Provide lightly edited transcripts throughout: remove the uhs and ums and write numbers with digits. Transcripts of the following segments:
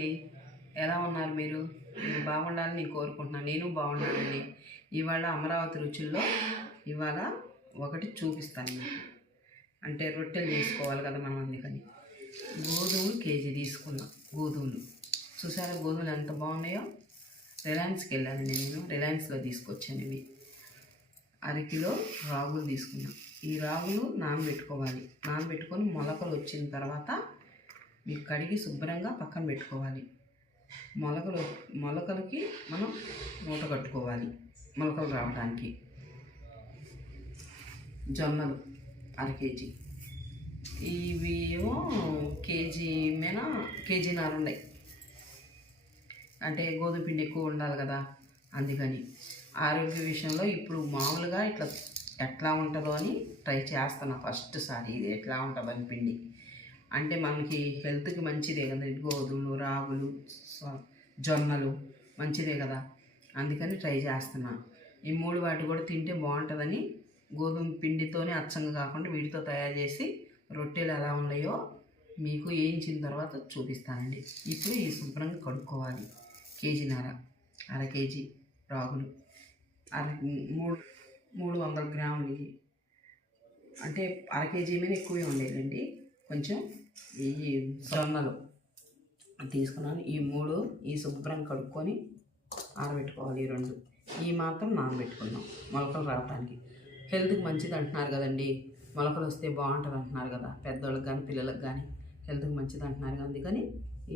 అండి, ఎలా ఉన్నారు మీరు? మీరు బాగుండాలని నేను కోరుకుంటున్నాను. నేను బాగున్నానండి. ఇవాళ అమరావతి రుచుల్లో ఇవాళ ఒకటి చూపిస్తాను మీకు. అంటే రొట్టెలు చేసుకోవాలి కదా మనం, అందుకని గోధుమలు కేజీ తీసుకున్నాం. గోధుమలు చూసారా, గోధుమలు ఎంత బాగున్నాయో. రిలయన్స్కి వెళ్ళాను నేను, రిలయన్స్లో తీసుకొచ్చాను. ఇవి అరకిలో రాగులు తీసుకున్నాం. ఈ రాగులు నానబెట్టుకోవాలి. నానబెట్టుకొని మొలకలు వచ్చిన తర్వాత మీకు కడిగి శుభ్రంగా పక్కన పెట్టుకోవాలి. మొలకలకి మనం మూట కట్టుకోవాలి, మొలకలు రావడానికి. జొన్నలు అర కేజీ, ఇవి ఏమో కేజీన్నర ఉన్నాయి. అంటే గోధుమ పిండి ఎక్కువ ఉండాలి కదా, అందుకని. ఆరోగ్య విషయంలో ఇప్పుడు మామూలుగా ఎట్లా ఉంటుందో అని ట్రై చేస్తున్నా ఫస్ట్ సారి. ఇది ఎట్లా ఉంటుందని పిండి అంటే మనకి హెల్త్కి మంచిదే కదా. గోధుమలు, రాగులు, జొన్నలు మంచిదే కదా, అందుకని ట్రై చేస్తున్నా. ఈ మూడు వాటి కూడా తింటే బాగుంటుందని గోధుమ పిండితోనే అచ్చంగా కాకుండా వీటితో తయారు చేసి రొట్టెలు ఎలా ఉన్నాయో మీకు వేయించిన తర్వాత చూపిస్తానండి. ఇప్పుడు ఈ శుభ్రంగా కడుక్కోవాలి. కేజీన్నర, అర కేజీ రాగులు, 300 గ్రాములు. ఇవి అంటే అర కేజీ మీద ఎక్కువే ఉండేదండి. కొంచెం ఈ జొన్నలు తీసుకున్నాను. ఈ శుభ్రం కడుక్కొని ఆరబెట్టుకోవాలి. ఈ 2 ఈ మాత్రం నానబెట్టుకున్నాం మొలకలు రావడానికి. హెల్త్కి మంచిది అంటున్నారు కదండి, మొలకలు వస్తే బాగుంటుంది అంటున్నారు కదా, పెద్దోళ్ళకి కానీ పిల్లలకు కానీ హెల్త్కి మంచిది అంటున్నారు కదా, అందుకని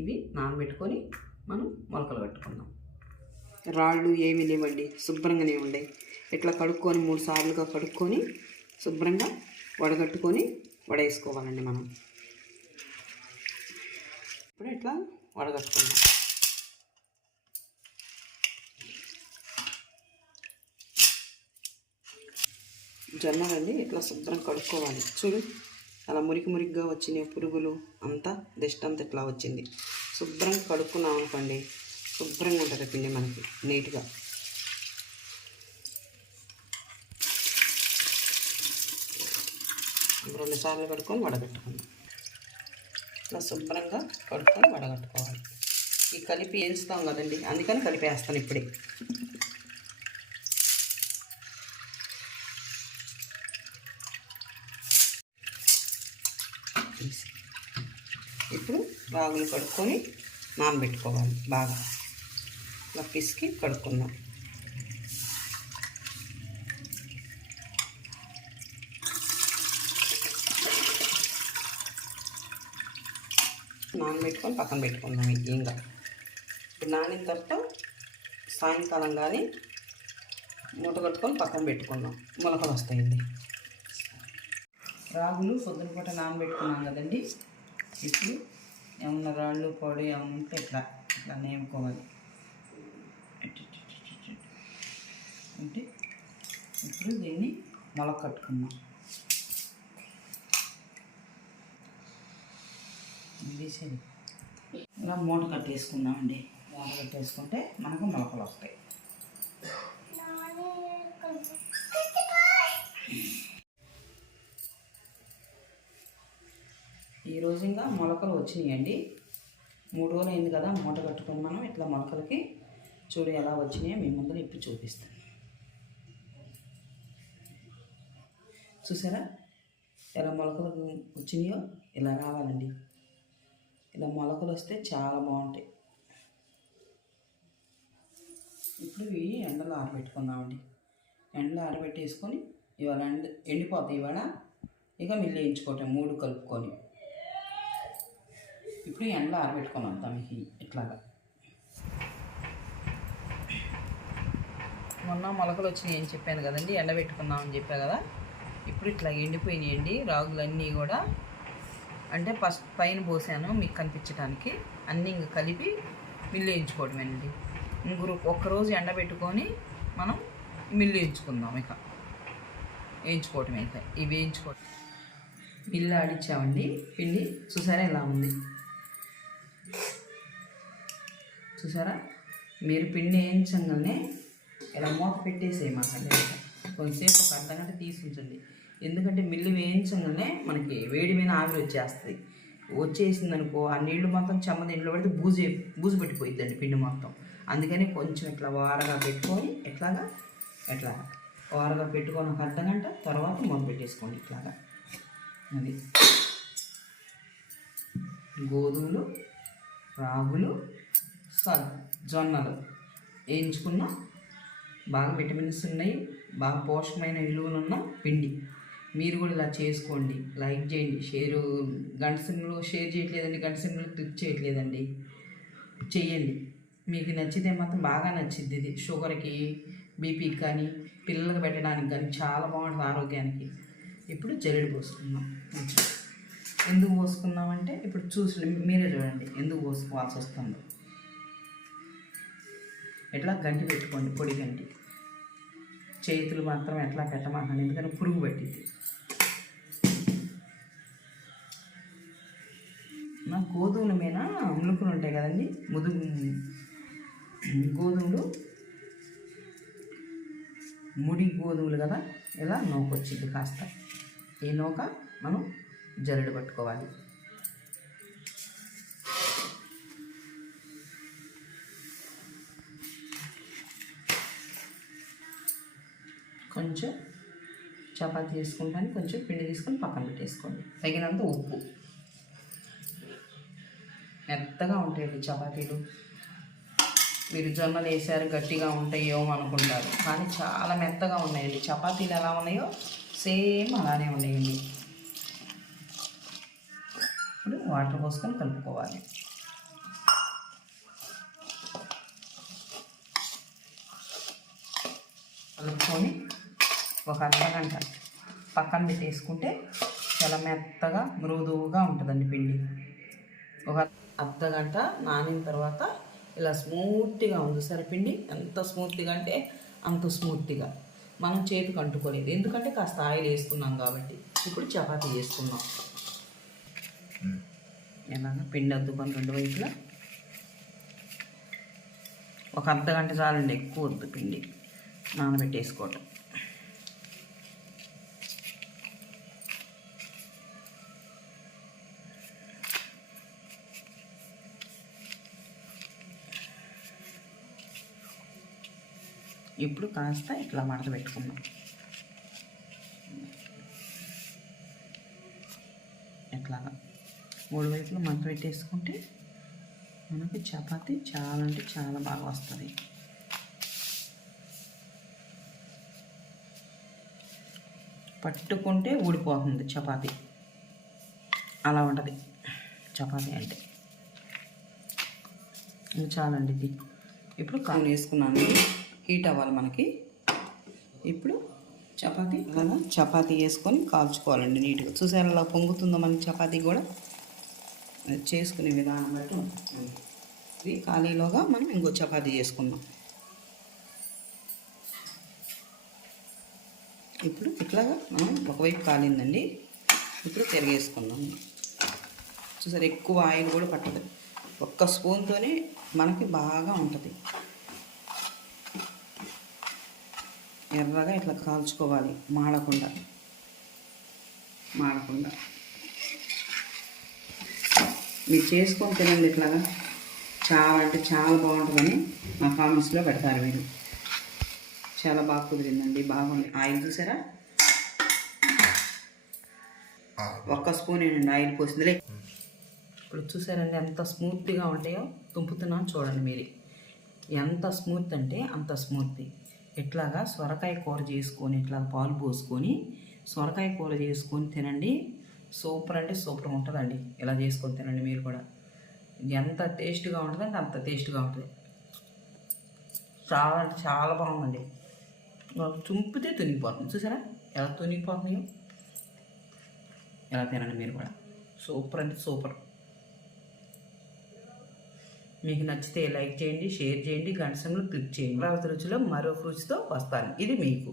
ఇవి నానబెట్టుకొని మనం మొలకలు కట్టుకున్నాం. రాళ్ళు ఏమీ లేవండి, శుభ్రంగానే ఉండే. ఇట్లా కడుక్కొని 3 సార్లుగా కడుక్కొని శుభ్రంగా వడగట్టుకొని వడేసుకోవాలండి మనం. ఇప్పుడు ఇట్లా వడగట్టుకుందాం. జొన్నలండి ఇట్లా శుభ్రం కడుక్కోవాలి. చూడు అలా మురికిగా వచ్చినాయి, పురుగులు అంతా దిష్టి అంతా ఇట్లా వచ్చింది. శుభ్రంగా కడుక్కున్నాం అనుకోండి, శుభ్రంగా ఉంటుంది పిండి మనకి నీట్గా. రెండు సార్లు కడుక్కొని వడగట్టుకుందాం. ఇట్లా శుభ్రంగా కడుక్కొని వడగట్టుకోవాలి. ఈ కలిపి వేస్తాం కదండి, అందుకని కలిపేస్తాను ఇప్పుడే. ఇప్పుడు రాగులు కడుక్కొని నానబెట్టుకోవాలి. బాగా ఇలా పిసికి కడుక్కుందాం. నానబెట్టుకొని పక్కన పెట్టుకుందాం. ఇంకా ఇప్పుడు నానిన తర్వాత సాయంకాలం కానీ మూట కట్టుకొని పక్కన పెట్టుకుందాం, మొలకలు వస్తాయండి. రాగులు పొద్దున పూట నానబెట్టుకున్నాం కదండి. ఇప్పుడు ఏమన్నా రాళ్ళు పొడి ఏమన్నా ఉంటే ఇట్లా నేముకోవాలి. అంటే ఇప్పుడు దీన్ని మొలక కట్టుకుందాం. తీసేది ఇలా మూట కట్టేసుకుందామండి. మూట కట్టేసుకుంటే మనకు మొలకలు వస్తాయి. ఈరోజు ఇంకా మొలకలు వచ్చినాయండి. 3 రోజులు అయింది కదా మూట కట్టుకొని మనం. ఇట్లా మొలకలకి చూడు ఎలా వచ్చినాయో మీ ముందర ఇప్పుడు చూపిస్తాను. చూసారా ఎలా మొలకలు వచ్చినాయో? ఇలా రావాలండి. ఇలా మొలకలు వస్తే చాలా బాగుంటాయి. ఇప్పుడు ఇవి ఎండలో ఆరబెట్టుకుందామండి. ఎండలో ఆరబెట్టేసుకొని ఇవాళ ఎండిపోతాయి. ఇవాళ ఇక మిల్లు వేయించుకోవటం 3 కలుపుకొని. ఇప్పుడు ఎండలో ఆరబెట్టుకొని వద్దాం. ఇట్లాగా మొన్న మొలకలు వచ్చినాయి అని చెప్పాను కదండి, ఎండబెట్టుకుందామని చెప్పా కదా. ఇప్పుడు ఇట్లా ఎండిపోయినాయండి రాగులన్నీ కూడా. అంటే ఫస్ట్ పైన పోసాను మీకు కనిపించడానికి. అన్నీ ఇంక కలిపి మిల్లు వేయించుకోవడమేనండి. ఒక్కరోజు ఎండబెట్టుకొని మనం మిల్లు వేయించుకుందాం. ఇక వేయించుకోవటమే. ఇవి వేయించుకోవటం. మిల్లు ఆడిచ్చామండి పిండి. చూసారా ఇలా ఉంది? చూసారా? మీరు పిండి వేయించగానే ఇలా మూత పెట్టేసేయమాకండి. కొంచెంసేపు ఒక అర్ధగంట తీసి ఉంచండి. ఎందుకంటే మిల్లు వేయించగానే మనకి వేడి మీద ఆవిరి వచ్చేస్తుంది. వచ్చేసింది అనుకో, ఆ నీళ్లు మొత్తం చెమ్మ దీంట్లో పెడితే బూజు పెట్టిపోయిద్దండి పిండి మొత్తం. అందుకని కొంచెం ఇట్లా వారగా పెట్టుకొని ఎట్లాగా వారగా పెట్టుకొని ఒక అర్ధగంట తర్వాత మూత పెట్టేసుకోండి ఇట్లాగా. అది గోధుమలు, రాగులు, జొన్నలు వేయించుకున్న బాగా విటమిన్స్ ఉన్నాయి, బాగా పోషకమైన విలువలు ఉన్న పిండి. మీరు కూడా ఇలా చేసుకోండి. లైక్ చేయండి, గంట సింబల్ షేర్ చేయట్లేదండి, గంట సింబల్ క్లిక్ చేయట్లేదండి, చెయ్యండి. మీకు నచ్చితే మాత్రం బాగా నచ్చిద్ది. ఇది షుగర్కి, బీపీకి కానీ పిల్లలకు పెట్టడానికి కానీ చాలా బాగుంటుంది ఆరోగ్యానికి. ఇప్పుడు జల్లెడ పోసుకున్నాం. ఎందుకు పోసుకున్నామంటే ఇప్పుడు చూసి మీరే చూడండి ఎందుకు పోసుకోవాల్సి వస్తుందో. ఎట్లా గంటి పెట్టుకోండి, పొడి గంటి. చేతులు మాత్రం ఎట్లా పెట్టమాకండి, ఎందుకంటే పురుగు పట్టింది. నా గోధుమల మీద ములుకులు ఉంటాయి కదండి, గోధుమలు ముడి గోధుమలు కదా, ఇలా నూక వచ్చింది కాస్త. ఈ నూక మనం జల్లెడ పట్టుకోవాలి. కొంచెం చపాతీ చేసుకుంటాను, కొంచెం పిండి తీసుకొని పక్కన పెట్టేసుకోండి. తగినంత ఉప్పు. మెత్తగా ఉంటాయండి చపాతీలు. మీరు జొన్నలు వేసారు గట్టిగా ఉంటాయో అనుకుంటారు, కానీ చాలా మెత్తగా ఉన్నాయండి. చపాతీలు ఎలా ఉన్నాయో సేమ్ అలానే ఉన్నాయండి. ఇప్పుడు వాటర్ పోసుకొని కలుపుకోవాలి. కలుపుకొని ఒక అర్ధగంట పక్కన పెట్టేసుకుంటే చాలా మెత్తగా మృదువుగా ఉంటుందండి పిండి. ఒక అర్ధగంట నానిన తర్వాత ఇలా స్మూత్గా ఉంది సరే పిండి. ఎంత స్మూత్గా అంటే అంత స్మూత్గా, మనం చేతికి అంటుకోలేదు ఎందుకంటే కాస్త ఆయిల్ వేసుకున్నాం కాబట్టి. ఇప్పుడు చపాతీ చేసుకున్నాం. ఎలాగ పిండి అద్దుకొని రెండు వైపులా ఒక అర్ధగంట చాలండి, ఎక్కువ వద్దు పిండి నానబెట్టేసుకోవటం. ఇప్పుడు కాస్త ఇట్లా మడత పెట్టుకున్నాం. ఇట్లాగా మూడు వైపులు మడత పెట్టేసుకుంటే మనకి చపాతీ చాలా అంటే చాలా బాగా వస్తుంది. పట్టుకుంటే ఊడిపోతుంది చపాతీ, అలా ఉంటుంది చపాతీ అంటే. చాలండి ఇది. ఇప్పుడు కాలు వేసుకున్నాను, హీట్ అవ్వాలి మనకి. ఇప్పుడు చపాతీ వేసుకొని కాల్చుకోవాలండి నీట్గా. చూసారు అలా పొంగుతుందో మనకి చపాతీ కూడా. చేసుకునే విధానం బట్టి ఇది ఖాళీలోగా మనం ఇంకో చపాతీ చేసుకుందాం. ఇప్పుడు ఇట్లాగా మనం ఒకవైపు కాలిందండి, ఇప్పుడు తిరగేసుకుందాం. చూసారు ఎక్కువ ఆయిల్ కూడా పట్టదు, ఒక్క స్పూన్తోనే మనకి బాగా ఉంటుంది. ఎర్రగా ఇట్లా కాల్చుకోవాలి, మాడకుండా. మీరు చేసుకొని తినండి ఇట్లాగా, చాలా అంటే చాలా బాగుంటుందని మా కామెంట్స్లో పెడతారు మీరు. చాలా బాగా కుదిరిందండి, బాగుంది. ఆయిల్ చూసారా, ఒక్క స్పూనేనండి ఆయిల్ పోసిందిలే. ఇప్పుడు చూసారండి ఎంత స్మూత్గా ఉంటాయో. తుంపుతున్నాను చూడండి మీరు, ఎంత స్మూత్ అంటే అంత స్మూత్. ఇట్లాగా సొరకాయ కూర చేసుకొని ఇట్లా పాలు పోసుకొని సొరకాయ కూర చేసుకొని తినండి. సూపర్ అంటే సూపర్ ఉంటుందండి. ఇలా చేసుకొని తినండి మీరు కూడా. ఎంత టేస్ట్గా ఉంటుందంటే అంత టేస్ట్గా ఉంటుంది. చాలా అంటే చాలా బాగుందండి. తుంపితే తునిగిపోతుంది. చూసారా ఎలా తునిగిపోతున్నాయో. ఎలా తినండి మీరు కూడా. సూపర్ అంటే సూపర్. మీకు నచ్చితే లైక్ చేయండి, షేర్ చేయండి, గంట సింబల్ క్లిక్ చేయండి. అమరావతి రుచిలో మరో రుచితో వస్తాను. ఇది మీకు.